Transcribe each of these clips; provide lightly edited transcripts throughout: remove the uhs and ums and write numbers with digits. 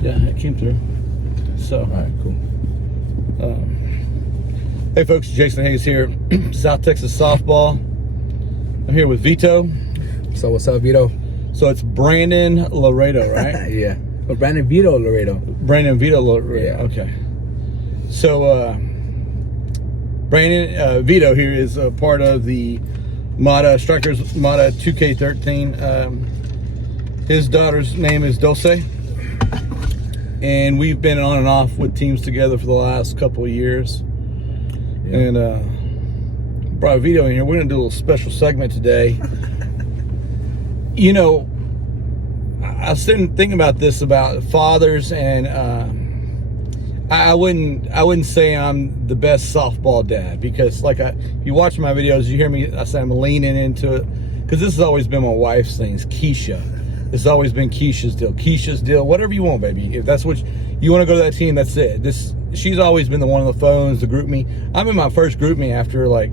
Yeah, it came through. So, All right, cool. Hey folks, Jason Hayes here, South Texas Softball. I'm here with Veto. So what's up, Veto? So it's Brandon Loredo, right? Yeah. But Brandon Veto Loredo. Brandon Veto Loredo. Yeah. Okay. So Brandon Veto here is a part of the Mata Strikers Mata 2K13. His daughter's name is Dulce, and we've been on and off with teams together for the last couple of years. Yeah. And brought Veto in here. We're gonna do a little special segment today. You know, I was sitting thinking about this about fathers, and I wouldn't say I'm the best softball dad, because if you watch my videos, you hear me. I say I'm leaning into it because this has always been my wife's thing. It's Keisha. It's always been Keisha's deal. Keisha's deal. Whatever you want, baby. If that's what you want to go to that team, that's it. She's always been the one on the phones, the group me. I'm in my first group me after what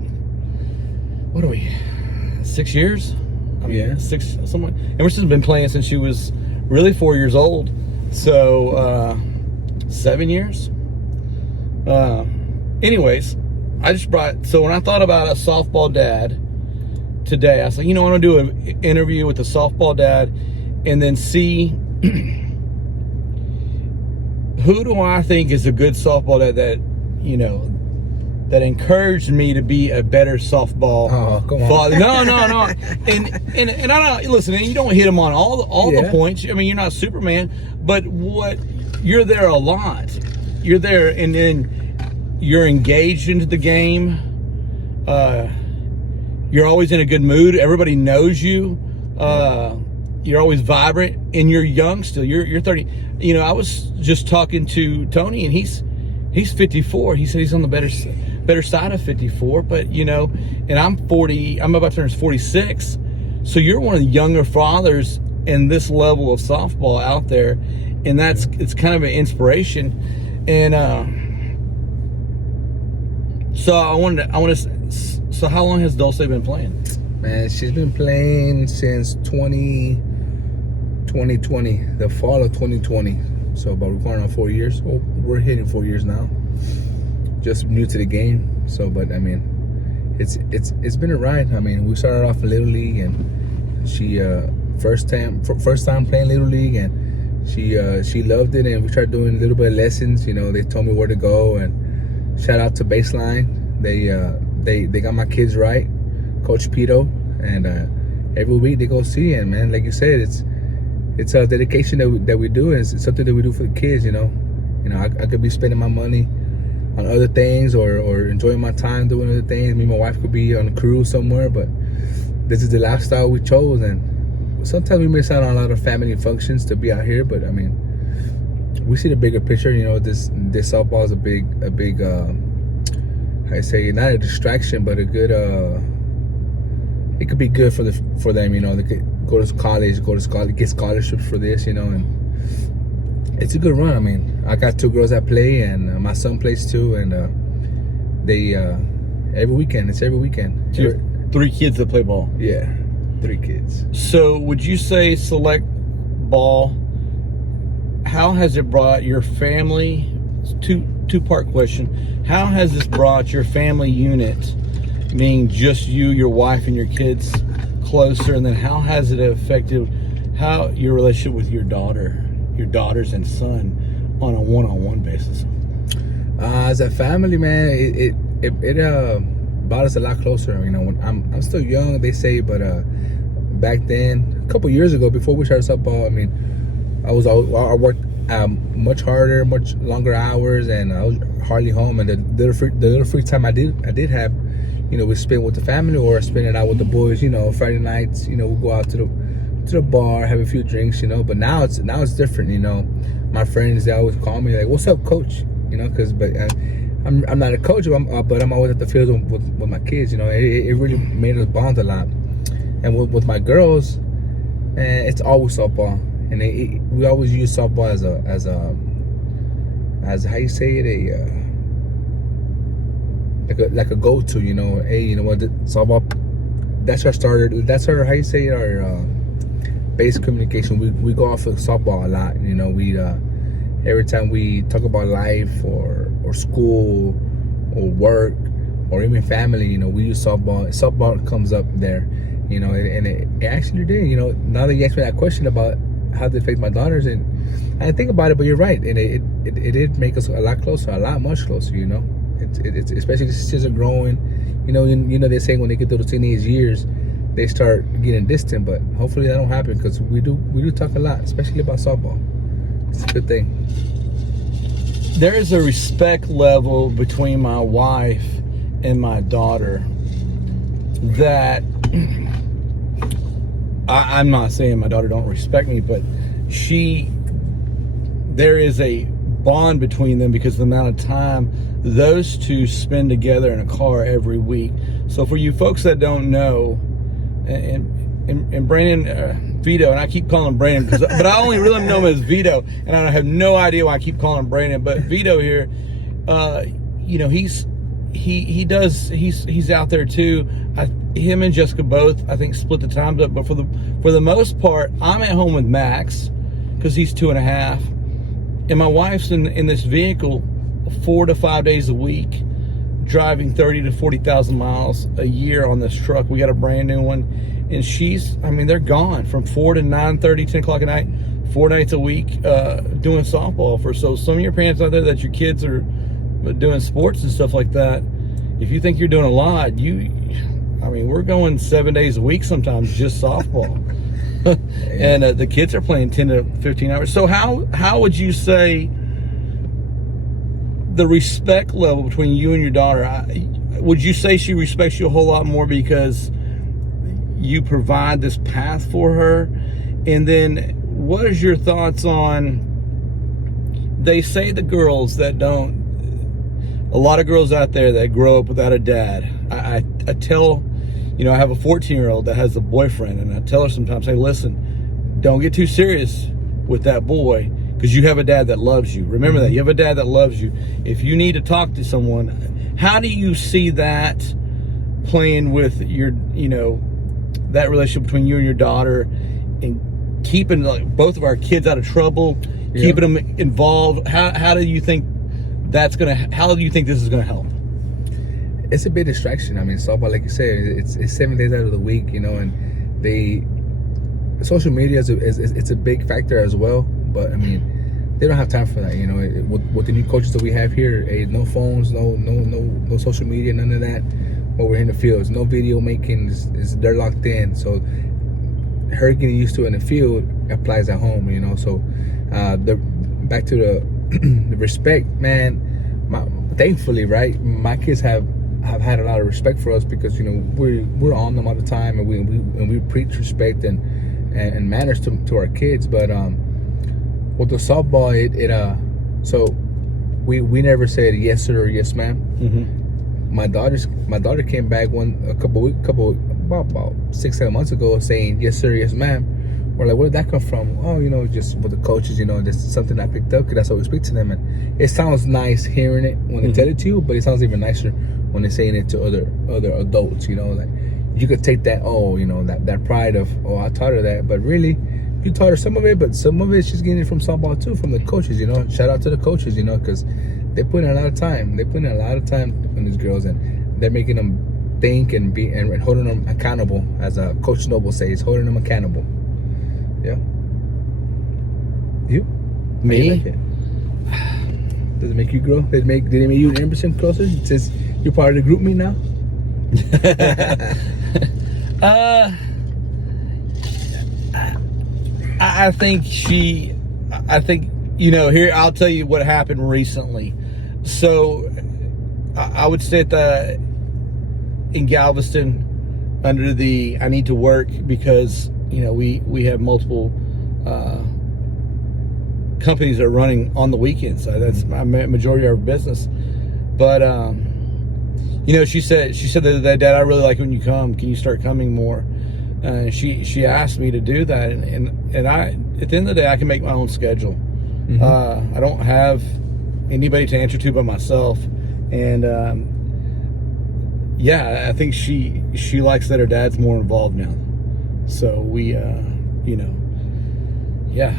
are we? 6 years? Yeah. 6 somewhere. And we've been playing since she was really 4 years old. So 7 years. Anyways, so when I thought about a softball dad today, I was like, I want to do an interview with a softball dad and then see who do I think is a good softball dad that encouraged me to be a better softball father. No. And I don't listen, and you don't hit them on all the points. I mean, you're not Superman, but you're there a lot. You're there, and then you're engaged into the game. You're always in a good mood. Everybody knows you. You're always vibrant, and you're young still. You're 30. I was just talking to Tony, and he's 54. He said he's on the better side of 54. But and I'm 40. I'm about to turn 46. So you're one of the younger fathers in this level of softball out there, and it's kind of an inspiration. And so how long has Dulce been playing? Man, she's been playing since 2020, the fall of 2020. So about we're going on 4 years. Well, we're hitting 4 years now. Just new to the game. So, but I mean, it's been a ride. I mean, we started off in Little League, and she first time playing Little League, and she loved it. And we started doing a little bit of lessons. They told me where to go, and shout out to Baseline. They got my kids right, Coach Pito, and every week they go see. And man, like you said, it's a dedication that we do, and it's something that we do for the kids. I could be spending my money on other things or enjoying my time doing other things. Me and my wife could be on a cruise somewhere, but this is the lifestyle we chose. And sometimes we miss out on a lot of family functions to be out here, but I mean, we see the bigger picture. This softball is a big I say not a distraction, but a good it could be good for them. They could go to college, get scholarships for this, and it's a good run. I mean, I got 2 girls that play, and my son plays too, and they every weekend. It's every weekend. 3 kids that play ball. Yeah, 3 kids. So would you say select ball? How has it brought your family? Two-part question. How has this brought your family unit, meaning just you, your wife, and your kids, closer? And then how has it affected your relationship with your daughters and son on a one-on-one basis? As a family, man, it brought us a lot closer. When I'm still young, they say, but back then, a couple years ago, before we started softball, I mean, I worked much harder, much longer hours, and I was hardly home. And the little free time I did have, we spend with the family or spend it out with the boys. Friday nights, we'll go out to the bar, have a few drinks. But now it's different. My friends, they always call me like, "What's up, coach?" But I'm not a coach, but I'm always at the field with my kids. It really made us bond a lot. And with my girls, it's always softball. And we always use softball as how you say it, like a go-to. Hey, what, softball. That's our starter. That's our, how you say it, our base communication. We go off of softball a lot. every time we talk about life or school or work or even family, you know, we use softball. Softball comes up there, you know, and it actually did. You know, now that you asked me that question about how did it affect my daughters, and I think about it, but you're right, and it did make us a lot closer, a lot much closer. You know, it's especially the sisters are growing. You know, they say when they get to the teenage years, they start getting distant, but hopefully that don't happen because we do talk a lot, especially about softball. It's a good thing. There is a respect level between my wife and my daughter that I'm not saying my daughter don't respect me, but there is a bond between them because of the amount of time those two spend together in a car every week. So for you folks that don't know, and Brandon, Veto, and I keep calling him Brandon, but I only really know him as Veto, and I have no idea why I keep calling him Brandon. But Veto here, you know, he's out there too. Him and Jessica both, I think, split the times up. But for the most part, I'm at home with Max because he's 2.5, and my wife's in this vehicle 4 to 5 days a week, driving 30 to 40,000 miles a year on this truck. We got a brand new one, and they're gone from 4 to 9:30, 10 o'clock at night, 4 nights a week, doing softball for. So some of your parents out there that your kids are doing sports and stuff like that, if you think you're doing a lot, we're going 7 days a week sometimes, just softball. And the kids are playing 10 to 15 hours. So how would you say the respect level between you and your daughter? Would you say she respects you a whole lot more because you provide this path for her? And then what is your thoughts on, they say the girls that don't, a lot of girls out there that grow up without a dad. I tell, you know, I have a 14-year-old that has a boyfriend, and I tell her sometimes, hey, listen, don't get too serious with that boy because you have a dad that loves you. Remember that. You have a dad that loves you. If you need to talk to someone, how do you see that playing with your, you know, that relationship between you and your daughter and keeping both of our kids out of trouble, keeping them involved? How do you think how do you think this is gonna help? It's a big distraction. I mean, softball, like you said, it's 7 days out of the week, you know, and social media it's a big factor as well. But I mean, they don't have time for that, you know. With the new coaches that we have here, no phones, no social media, none of that. While we're in the fields, no video making. They're locked in. So her getting used to it in the field applies at home, you know. So back to the respect, man. Thankfully, right, my kids have had a lot of respect for us because, you know, we're on them all the time, and we preach respect and manners to our kids. But with the softball, so we never said yes sir or yes ma'am. Mm-hmm. My daughter came back about 6-7 months ago saying yes sir, yes ma'am. We're like, where did that come from? Oh, you know, just with the coaches, you know, that's something I picked up because that's how we speak to them. And it sounds nice hearing it when they tell it to you, but it sounds even nicer when they're saying it to other adults, you know. Like, you could take that, you know, that pride of, I taught her that. But really, you taught her some of it, but some of it she's getting it from softball too, from the coaches, you know. Shout out to the coaches, you know, because they put in a lot of time. They put in a lot of time on these girls, and they're making them think and holding them accountable, as Coach Noble says, holding them accountable. Yeah. You? Me? Like it? Does it make you grow? Did it make you and Emerson closer since you're part of the group me now? I think, you know, here, I'll tell you what happened recently. So I would say in Galveston under the I need to work because, you know, we have multiple companies that are running on the weekends. So that's my majority of our business. But you know, she said that, Dad, I really like when you come. Can you start coming more? She asked me to do that, and I, at the end of the day, I can make my own schedule. Mm-hmm. I don't have anybody to answer to but myself, and yeah, I think she likes that her dad's more involved now. So we, you know, yeah.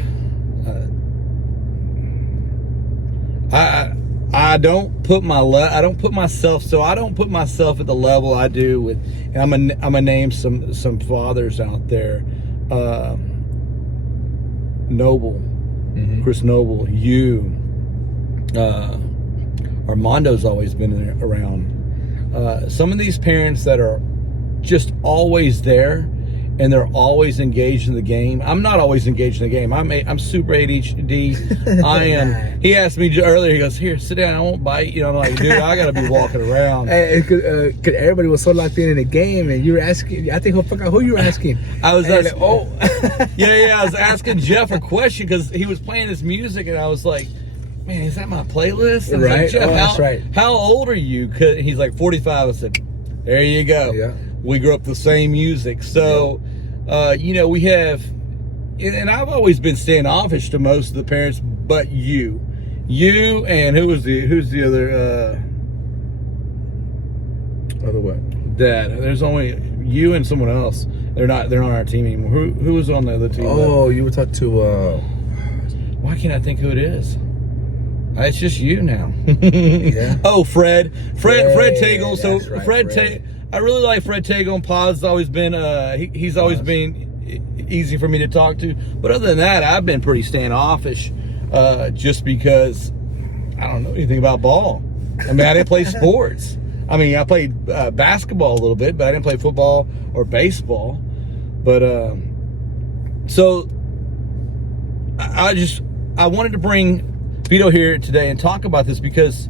I don't put myself at the level I do with. And I'm gonna name some fathers out there. Noble, Chris Noble, you, Armando's always been around. Some of these parents that are just always there, and they're always engaged in the game. I'm not always engaged in the game. I'm super ADHD. I am. He asked me earlier. He goes, "Here, sit down. I won't bite." You know, I'm like, dude, I gotta be walking around. Cause everybody was so locked in the game, and you were asking. I think I forgot who you were asking. I was asking. Like, oh, yeah. I was asking Jeff a question because he was playing this music, and I was like, "Man, is that my playlist?" And right. Like, Jeff, that's right. How old are you? He's like 45. I said, "There you go." Yeah. We grew up the same music, so you know, we have, and I've always been standoffish to most of the parents, but you, and who's the other? Other what? Dad. There's only you and someone else. They're on our team anymore. Who was on the other team? Oh, you were talking to. Why can't I think who it is? It's just you now. Yeah. Oh, Fred Tagle. So right, Fred. I really like Fred Tagle, and Pod's always been he's always been easy for me to talk to. But other than that, I've been pretty standoffish, just because I don't know anything about ball. I mean, I didn't play sports. I mean, I played basketball a little bit, but I didn't play football or baseball. But so I wanted to bring Veto here today and talk about this because,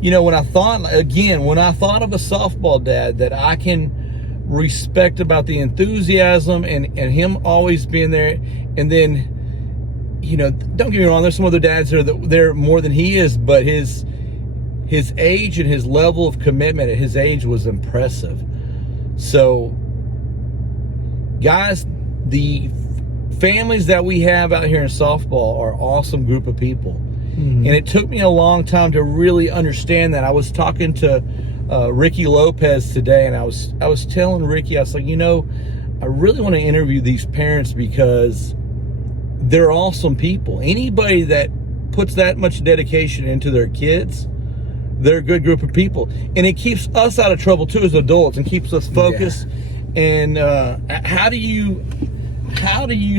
you know, when I thought of a softball dad that I can respect about the enthusiasm and him always being there, and then, you know, don't get me wrong, there's some other dads that are there more than he is, but his age and his level of commitment at his age was impressive. So, guys, the families that we have out here in softball are an awesome group of people. And it took me a long time to really understand that. I was talking to Ricky Lopez today, and I was telling Ricky, I was like, you know, I really want to interview these parents because they're awesome people. Anybody that puts that much dedication into their kids, they're a good group of people. And it keeps us out of trouble too as adults and keeps us focused. Yeah. And how do you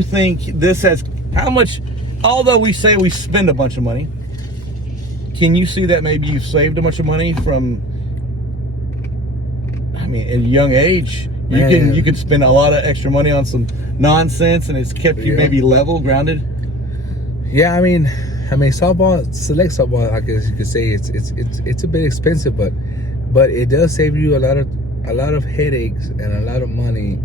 think this has, how much, although we say we spend a bunch of money, can you see that maybe you've saved a bunch of money from, I mean, at a young age, you can spend a lot of extra money on some nonsense and it's kept you maybe level, grounded? Yeah, I mean softball, select softball, I guess you could say it's a bit expensive, but it does save you a lot of headaches and a lot of money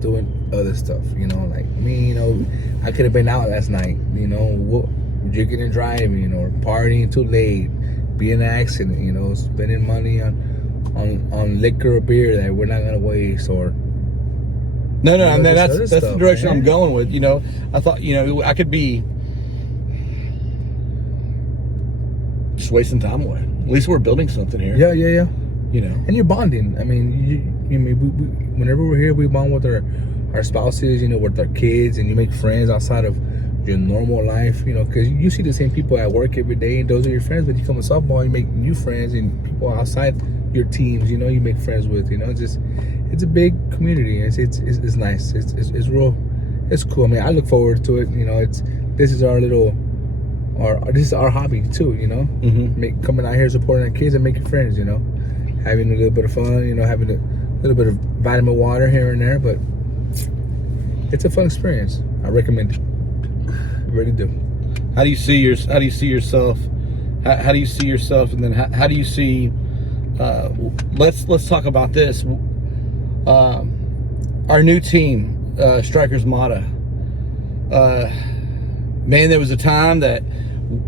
doing other stuff, you know, like me, you know, I could have been out last night, you know, drinking and driving, or partying too late, be in an accident, you know, spending money on liquor or beer that we're not gonna waste, or no, I mean, that's the direction I'm going with, you know. I thought, you know, I could be just wasting time away. At least we're building something here. Yeah. You know, and you're bonding. I mean, we whenever we're here, we bond with our spouses, you know, with our kids, and you make friends outside of your normal life, you know, because you see the same people at work every day, and those are your friends. But you come to softball, you make new friends, and people outside your teams, you know, you make friends with. You know, it's a big community. It's nice. It's real. It's cool. I mean, I look forward to it. You know, this is our hobby too. You know, coming out here supporting our kids and making friends. You know, having a little bit of fun. You know, having a little bit of vitamin water here and there, but it's a fun experience. I recommend it. I really do. How do you see yourself? How do you see yourself? And then how do you see? Let's talk about this. Our new team, Strikers Mata. Man, there was a time that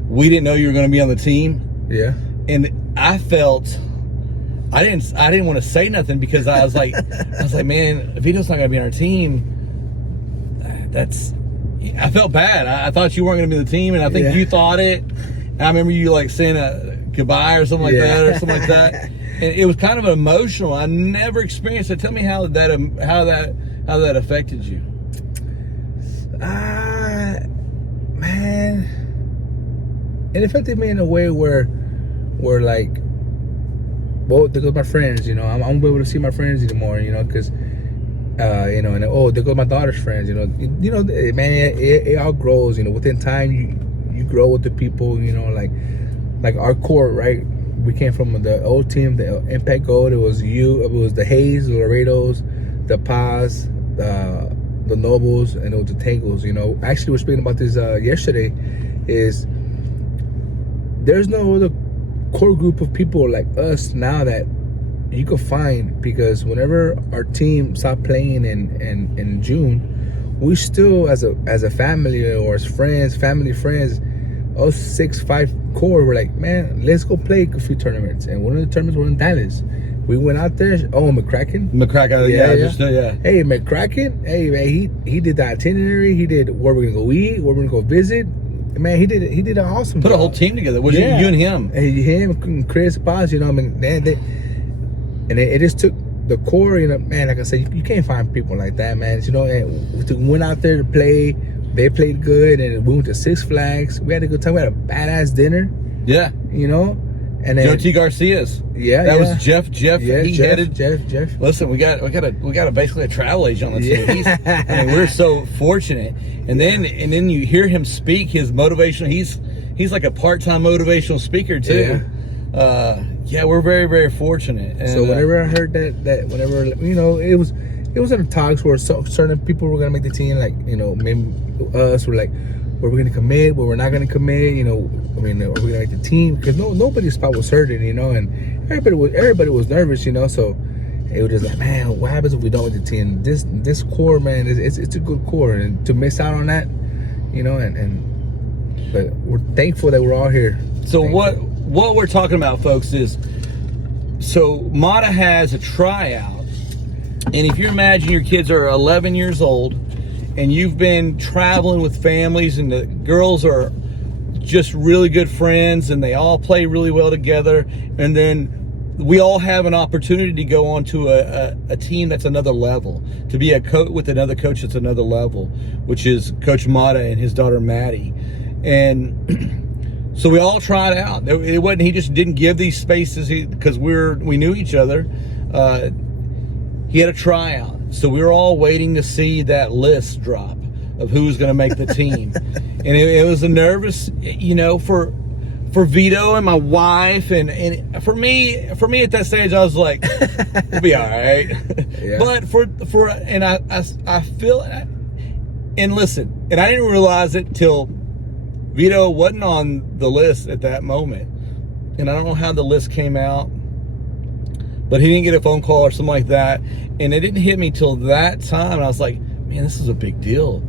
we didn't know you were going to be on the team. Yeah. And I felt I didn't want to say nothing because I was like, man, Vito's not going to be on our team. I felt bad. I thought you weren't going to be on the team, and I think you thought it. And I remember you like saying a goodbye or something like that, or something like that. And it was kind of emotional. I never experienced it. Tell me how that affected you. Man, it affected me in a way where like, well, there goes my friends, you know. I won't be able to see my friends anymore, you know, because, you know, and there goes my daughter's friends, you know. You know, man, it all grows, you know. Within time, you grow with the people, you know, like our core, right? We came from the old team, the Impact Gold. It was the Hayes, the Loredos, the Paz, the Nobles, and it was the Tangles, you know. Actually, we're speaking about this yesterday, is there's no other core group of people like us now that you could find, because whenever our team stopped playing in June, we still as a family or as friends, family friends, us 6-5 core were like, man, let's go play a few tournaments. And one of the tournaments were in Dallas. We went out there. Oh, McCracken, yeah. Hey, McCracken. Hey, man, he did the itinerary. He did where we're gonna go eat, where we're gonna go visit. Man, he did an awesome Put job. a whole team together. Was you and him? And him, Chris, Paz, you know, I mean, it just took the core, you know, man, like I said, you can't find people like that, man. You know, and we went out there to play. They played good, and we went to Six Flags. We had a good time. We had a badass dinner. Yeah. You know? And then Joe T. Garcia's. Yeah, that was Jeff. Yeah, he headed. Jeff. Listen, we got basically a travel agent on the team. I mean, we're so fortunate. And then you hear him speak his motivation. He's like a part-time motivational speaker too. Yeah, we're very, very fortunate. And, so whenever I heard that whenever, you know, it was in the talks where certain people were gonna make the team, like, you know, maybe us were like, were we gonna commit, were we not gonna commit, you know, I mean, are we gonna make the team? Because nobody's spot was hurting, you know, and everybody was nervous, you know. So it was just like, man, what happens if we don't make the team? This core, man, it's a good core, and to miss out on that, you know, but we're thankful that we're all here. So what we're talking about, folks, is, so Mata has a tryout, and if you imagine your kids are 11 years old and you've been traveling with families, and the girls are just really good friends and they all play really well together, and then we all have an opportunity to go on to a team that's another level, to be a coach with another coach that's another level, which is Coach Mata and his daughter Maddie. And so we all tried out. It wasn't, he just didn't give these spaces because we knew each other. He had a tryout, so we were all waiting to see that list drop of who's going to make the team. And it was a nervous, you know, for Veto and my wife, and for me at that stage, I was like, we'll be all right. Yeah. But I feel, and listen, and I didn't realize it till Veto wasn't on the list at that moment, and I don't know how the list came out, but he didn't get a phone call or something like that, and it didn't hit me till that time. And I was like, man, this is a big deal.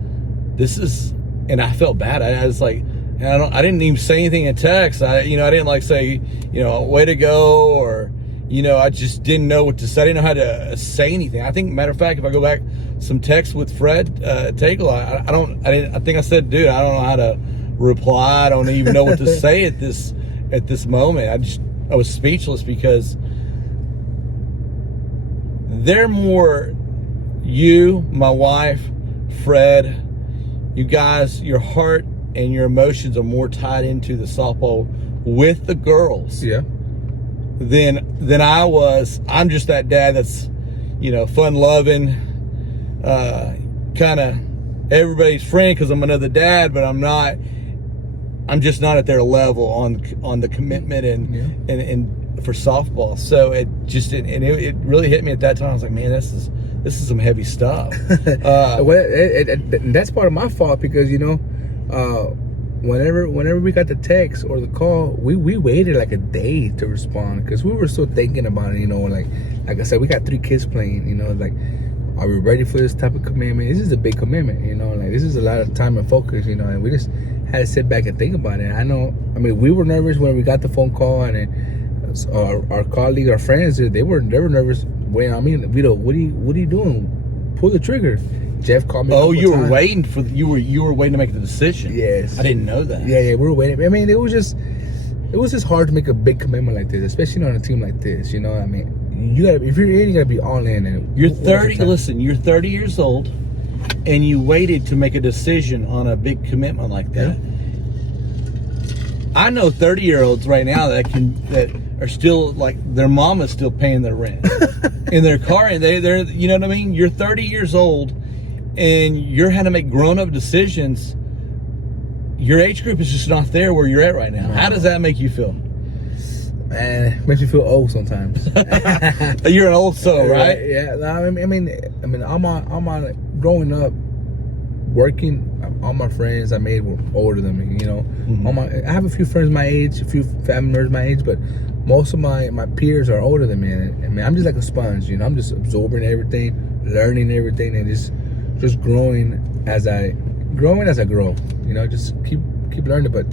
And I felt bad. I was like, and I didn't even say anything in text. I didn't like say, you know, way to go, or, you know, I just didn't know what to say. I didn't know how to say anything. I think, matter of fact, if I go back some text with Fred Tagle, I think I said, dude, I don't know how to reply. I don't even know what to say at this moment. I was speechless, because they're more, you, my wife, Fred, you guys, your heart and your emotions are more tied into the softball with the girls, than I was. I'm just that dad that's, you know, fun-loving, kind of everybody's friend because I'm another dad, but I'm just not at their level on the commitment and for softball. So it really hit me at that time. I was like, man, this is some heavy stuff. That's part of my fault, because, you know, whenever we got the text or the call, we waited like a day to respond, because we were still thinking about it, you know, like I said, we got 3 kids playing, you know, like, are we ready for this type of commitment? This is a big commitment, you know, like, this is a lot of time and focus, you know, and we just had to sit back and think about it. We were nervous when we got the phone call, and our colleagues, our friends, they were nervous. Wait, Vito, what are you doing? Pull the trigger. Jeff called me. Oh, you were waiting to make the decision. Yes, I didn't know that. Yeah, we were waiting. I mean, it was just hard to make a big commitment like this, especially on a team like this. You know, I mean, if you're in, you gotta be all in. And you're 30. Listen, you're 30 years old, and you waited to make a decision on a big commitment like that. I know 30-year-olds right now that are still like their mom is still paying their rent in their car, and they're you know what I mean. You're 30 years old, and you're having to make grown-up decisions. Your age group is just not there where you're at right now. How does that make you feel? Man, it makes you feel old sometimes. You're an old soul, right? Yeah. I mean, all my growing up, working. All my friends I made were older than me. You know, I have a few friends my age, a few family members my age, but most of my peers are older than me. And I mean, I'm just like a sponge. You know, I'm just absorbing everything, learning everything, and just growing as I grow. You know, just keep learning. But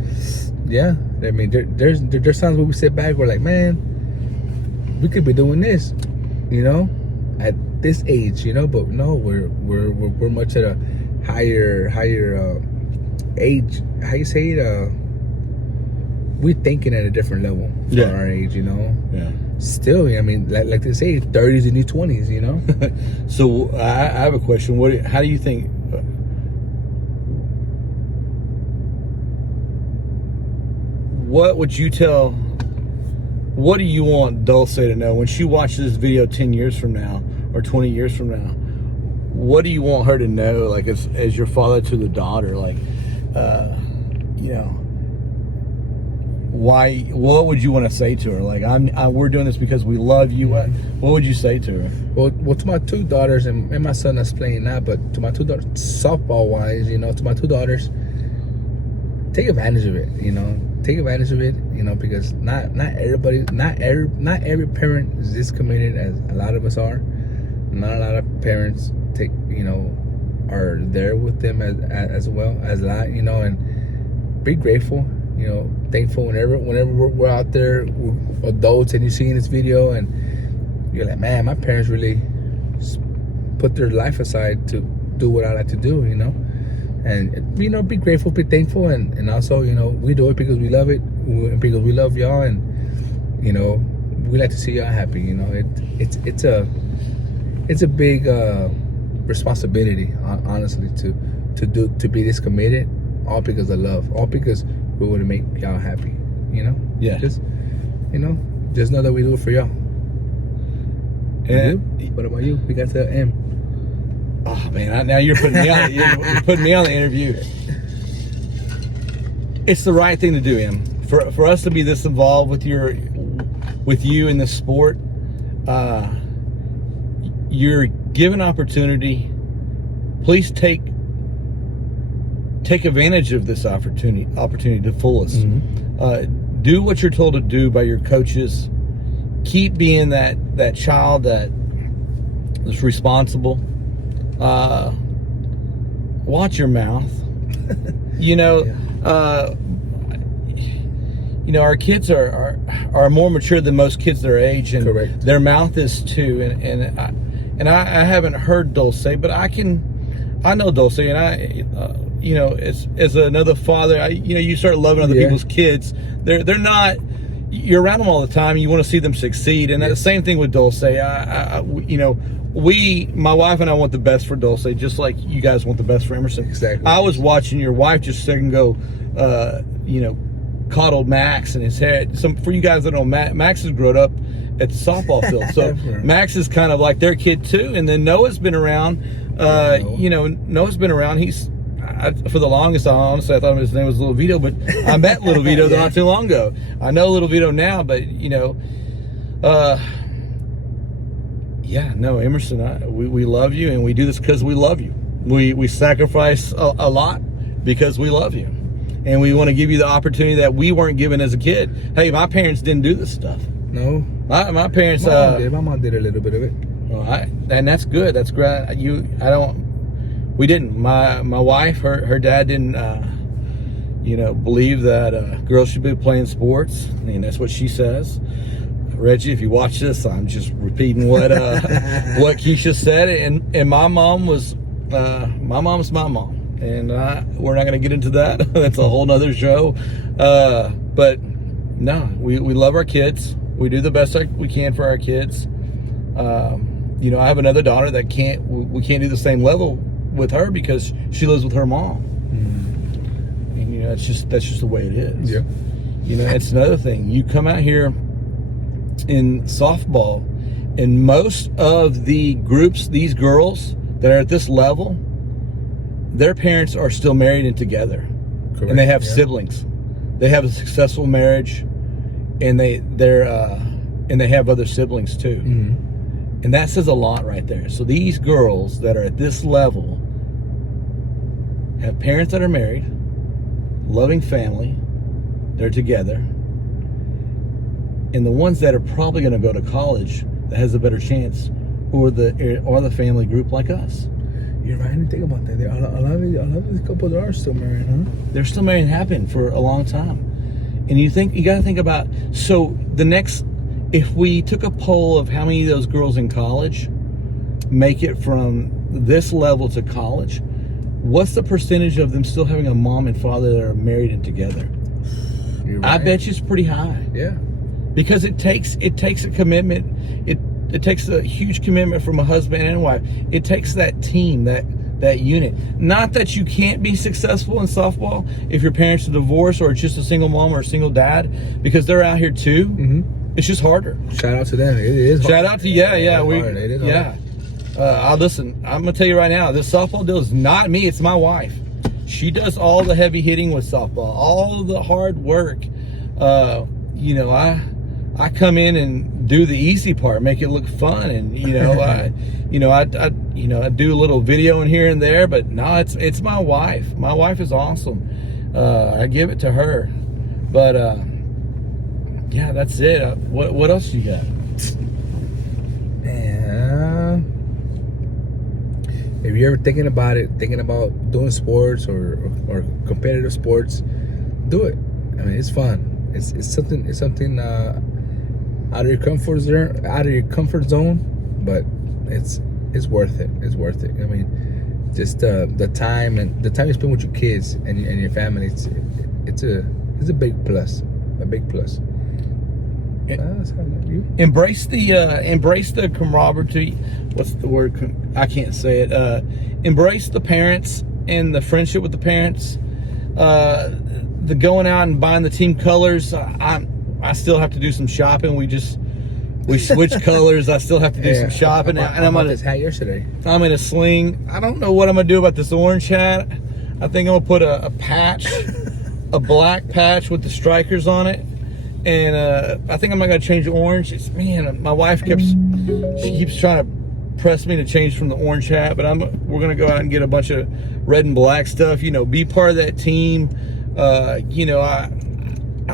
yeah, I mean, there's times where we sit back, we're like, man, we could be doing this, you know, at this age, you know. But no, we're much at a higher age. How you say it? We're thinking at a different level for our age, you know. Yeah. Still, I mean, like they say, 30s and new 20s, you know. So I have a question. How do you think? What would you tell? What do you want Dulce to know when she watches this video 10 years from now or 20 years from now? What do you want her to know, like as your father to the daughter, like, you know, why? What would you want to say to her? Like, we're doing this because we love you. What would you say to her? Well, to my two daughters and my son that's playing now, but to my two daughters, softball wise, you know, to my two daughters, take advantage of it. You know, take advantage of it. You know, because not every parent is this committed as a lot of us are. Not a lot of parents are there with them as well as a lot, you know, and be grateful, you know, thankful whenever we're out there, we're adults, and you're seeing this video and you're like, man, my parents really put their life aside to do what I like to do, you know. And, you know, be grateful, be thankful, and also, you know, we do it because we love it, because we love y'all, and, you know, we like to see y'all happy, you know. It's a big responsibility, honestly, to be this committed, all because of love, all because we want to make y'all happy, you know. Yeah. Just know that we do it for y'all. And what about you? We got to M. Oh man, now you're putting me on. You're putting me on the interview. It's the right thing to do, Em. For us to be this involved with you in this sport. You're given opportunity. Please take advantage of this opportunity to the fullest. Do what you're told to do by your coaches. Keep being that child that's responsible. Watch your mouth. You know, you know, our kids are more mature than most kids their age, and correct. Their mouth is too. And I haven't heard Dulce, but I know Dulce, and you know, as another father, you know, you start loving other people's kids. They're not. You're around them all the time, and you want to see them succeed. And the same thing with Dulce. You know, my wife and I want the best for Dulce, just like you guys want the best for Emerson. Exactly. I was watching your wife just a second ago, you know, coddled Max in his head. For you guys that know, Max has grown up at the softball field, so Max is kind of like their kid too. And then Noah's been around. You know, Noah's been around. He's for the longest, honestly, I thought his name was Little Veto, but I met Little Veto not too long ago. I know Little Veto now, but you know, yeah, no, Emerson, we love you, and we do this because we love you. We sacrifice a lot because we love you, and we want to give you the opportunity that we weren't given as a kid. Hey, my parents didn't do this stuff. No, my parents. My mom did a little bit of it. Well, and that's good. That's great. We didn't. My wife, her dad didn't, you know, believe that girls should be playing sports. I mean, that's what she says. Reggie, if you watch this, I'm just repeating what Keisha said. And my mom was, my mom's my mom, and we're not going to get into that. That's a whole nother show. But no, we love our kids. We do the best we can for our kids. You know, I have another daughter that we can't do the same level with her because she lives with her mom. And you know, that's just the way it is. Yeah. You know, it's another thing. You come out here in softball, and most of the groups, these girls that are at this level, their parents are still married and together. Correct. And they have siblings. They have a successful marriage, and they have other siblings too. Mm-hmm. And that says a lot right there. So these girls that are at this level have parents that are married, loving family, they're together. And the ones that are probably going to go to college that has a better chance, or the family group like us. You're right. I didn't think about that. A lot of these couples are still married, huh? They're still married and have been for a long time. And you got to think about, so if we took a poll of how many of those girls in college make it from this level to college, what's the percentage of them still having a mom and father that are married and together? You're right. I bet you it's pretty high. Yeah. Because it takes a commitment. It takes a huge commitment from a husband and a wife. It takes that team, that unit. Not that you can't be successful in softball if your parents are divorced or it's just a single mom or a single dad, because they're out here too. Mm-hmm. It's just harder. Shout out to them. It is hard. Shout out to It is hard. Yeah. Listen, I'm gonna tell you right now, this softball deal is not me. It's my wife. She does all the heavy hitting with softball, all the hard work. You know, I come in and do the easy part, make it look fun, and I do a little video in here and there, but no, it's my wife. My wife is awesome. I give it to her. But yeah, that's it. What else you got? If you're ever thinking about doing sports or competitive sports, do it. I mean, it's fun. It's something out of your comfort zone, but it's worth it. It's worth it. I mean, just the time you spend with your kids and your family. It's a big plus. A big plus. Embrace the camaraderie. What's the word? I can't say it. Embrace the parents and the friendship with the parents. The going out and buying the team colors. I still have to do some shopping. We switched colors. I still have to do some shopping. And I'm on this hat yesterday. I'm in a sling. I don't know what I'm gonna do about this orange hat. I think I'm gonna put a patch, a black patch with the strikers on it. And I think I'm not gonna change the orange. My wife keeps trying to press me to change from the orange hat, but we're gonna go out and get a bunch of red and black stuff. Be part of that team. I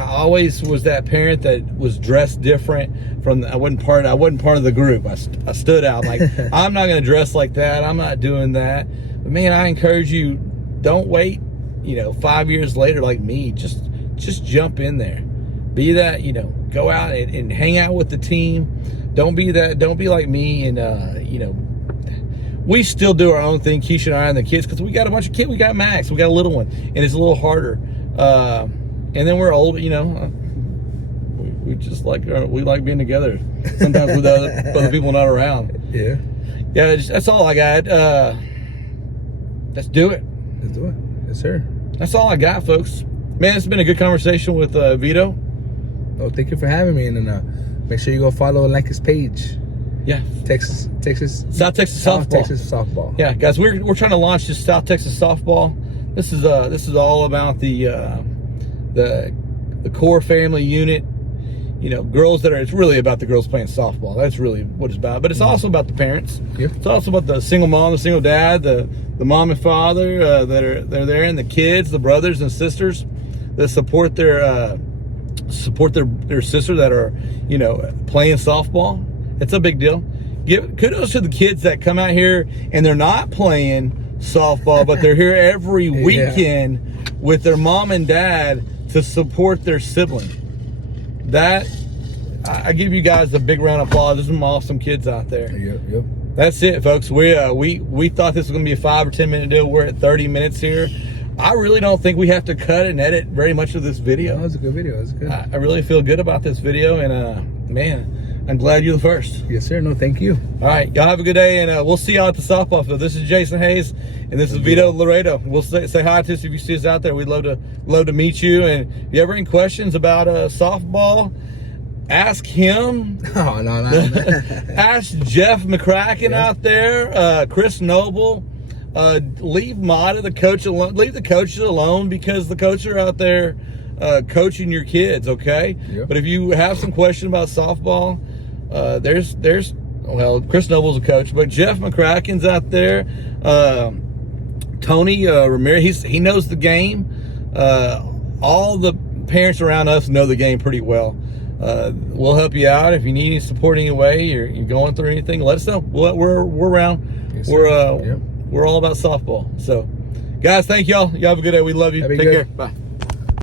always was that parent that was dressed different from. I wasn't part of the group. I stood out. Like, I'm not gonna dress like that. I'm not doing that. But man, I encourage you, don't wait. 5 years later like me. Just jump in there. Be that, go out and hang out with the team. Don't be like me. And, we still do our own thing, Keisha and I and the kids, because we got a bunch of kids. We got Max. We got a little one. And it's a little harder. And then we're old, we just like being together. Sometimes with other people not around. Yeah. Yeah, that's all I got. Let's do it. Let's do it. Yes, sir. That's all I got, folks. Man, it's been a good conversation with Veto. Oh, thank you for having me, and make sure you go follow and like his page. Yeah, South Texas softball. Texas softball. Yeah, guys, we're trying to launch this South Texas softball. This is all about the core family unit. Girls it's really about the girls playing softball. That's really what it's about. But it's also about the parents. Yep. It's also about the single mom, the single dad, the mom and father they're there, and the kids, the brothers and sisters that support their sister that are playing softball. It's a big deal. Give kudos to the kids that come out here and they're not playing softball, but they're here every weekend with their mom and dad to support their sibling. That, I give you guys a big round of applause. There's some awesome kids out there. Yep. That's it, folks. We thought this was gonna be a 5 or 10 minute deal. We're at 30 minutes here. I really don't think we have to cut and edit very much of this video. No, it's a good video. It's good. I really feel good about this video, and man, I'm glad you're the first. Yes, sir. No, thank you. All right, y'all have a good day, and we'll see y'all at the softball field. This is Jason Hayes, and this is Veto Loredo. We'll say hi to us if you see us out there. We'd love to meet you. And if you ever any questions about softball, ask him. Oh, no. Ask Jeff McCracken out there, Chris Noble. Leave Mata, the coach, alone. Leave the coaches alone, because the coaches are out there coaching your kids, okay? Yep. But if you have some question about softball, well, Chris Noble's a coach, but Jeff McCracken's out there. Tony Ramirez, he knows the game. All the parents around us know the game pretty well. We'll help you out if you need any support any way. You're going through anything. Let us know. We're around. Yes, We're all about softball. So, guys, thank y'all. Y'all have a good day. We love you. Take care. Bye.